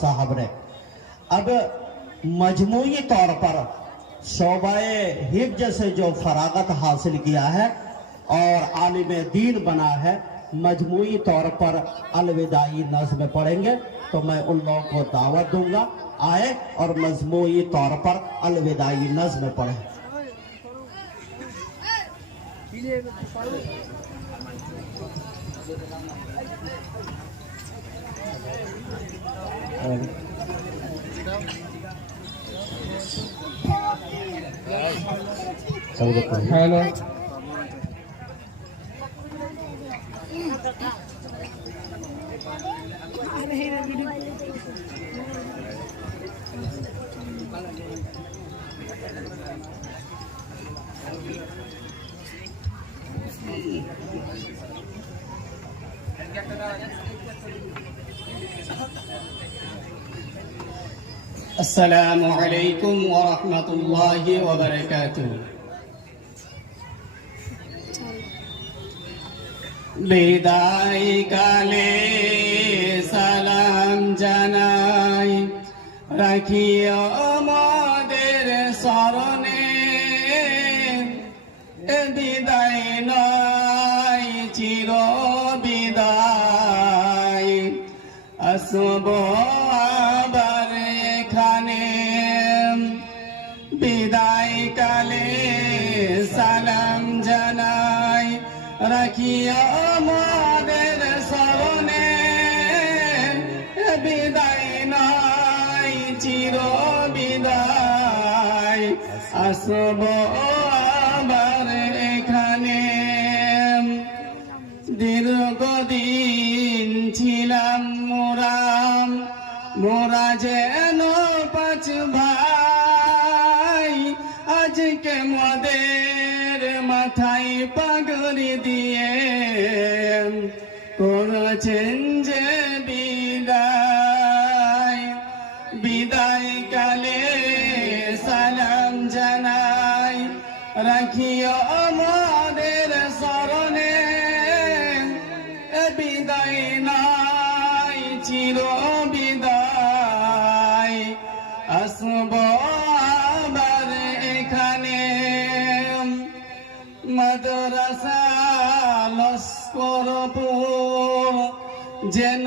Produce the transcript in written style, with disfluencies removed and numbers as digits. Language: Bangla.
साहब ने अब मजमूई तौर पर शोबाए हिफ्ज से जो फरागत हासिल किया है और आलिम दीन बना है, मजमूई तौर पर अलविदाई नज़्म पढ़ेंगे। तो मैं उन लोगों को दावत दूंगा आए और मजमूई तौर पर अलविदाई नज़्म पढ़ें। हेलो अस्सलामु अलैकुम व रहमतुल्लाहि व बरकातुहू। বিদায় কালে সালাম জানাই, রাখিও আমাদের স্মরণে। বিদায় নয় চির বিদায়, আসব আবার এখানে। বিদায় কালে সালাম জানাই, রাখিও আমাদের স্মরণে। বিদায় নয় চির বিদায়, আসব আবার এখানে। দীর্ঘদিন ছিলাম মোরা যেন পাঁচ ভাই, আজকে মোদের মাথায় পাগড়ি দিয়ে করেছেন যে বিদায়। বিদায় কালে সালাম জানাই, রাখিও আমাদের স্মরণে। বিদায় নাই চির বিদায়, আসব আবার এখানে। মাদ্রাসা লস্করপুর যেন